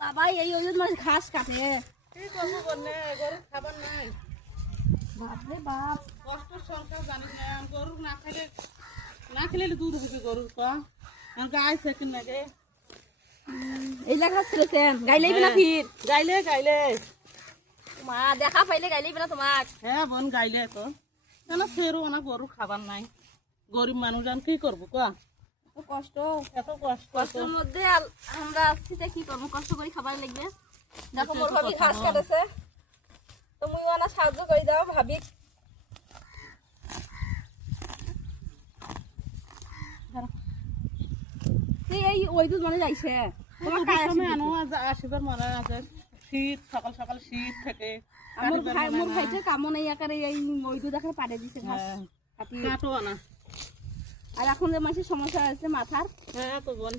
বাবা এই ওই মাছ ঘাস কাটে কি করবো বললে গরুর খাবার নাই বাপরে বাপ কষ্ট সংসার জানিস না গরু না খেলে দুধ হবে গরুর গাই সেকেন না গে এইলা ঘাস ছেড়েছেন গাইলেই না ফির গাইলে মা দেখা পাইলে গাইলেই না তোমাক হ্যাঁ বোন গাইলে তো কেন ফেরো না গরুর খাবার নাই গরিব মানুষ কি করবো কষ্ট এত কষ্ট কষ্টের মধ্যে আমরা আসছি তা কি করবো কষ্ট করে খাবার লাগবে দেখো মোর ভাবি ঘাস কাটেছে তুমি ওনা সাহায্য করে দাও ভাবি এই ওই দুধ মানে যাইছে তোমার কাজ আসিবার মনে আছে শীত সকাল সকাল শীত থেকে মোর ভাইটা কামো নাই আকারে এই ওই দুধ আকারে পাড়ে দিছে ঘাস কাটো না আর এখন যে মাসে সমস্যা হয়েছে মাথার হ্যাঁ তো বোন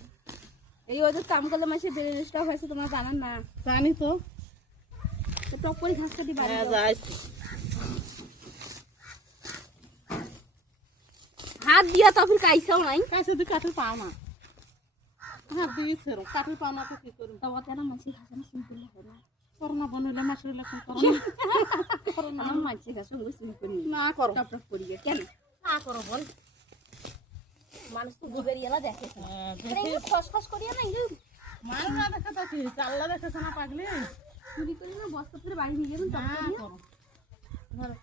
এই ওদের কাম করলে মাসে বেরেস্টা হয়েছে তোমার জানান না জানি তো টক করে ঘাস কাটি বাড়ি যাইছি হাত দিয়া তো ফির কাইছাও নাই কাছে তুই কাঠের পাও না হাত দিয়েছে কাঠের পাও না তো কি করবো তবে তেনা মাছি ঘাস না সিম্পল হবে না করোনা বনলে মাছের লেখা করোনা আমার মাছি ঘাস সিম্পল না করো টপ টপ করি কেন না করো বল মানুষ তো দুধের ইয়েলা দেখে দেখে খসখস করিয়া না ইন্দু মানুষ না দেখা তো কি চাল্লা দেখেছে না পাগলি চুরি করি না বস্তা করে বাড়ি নিয়ে যাবেন না করো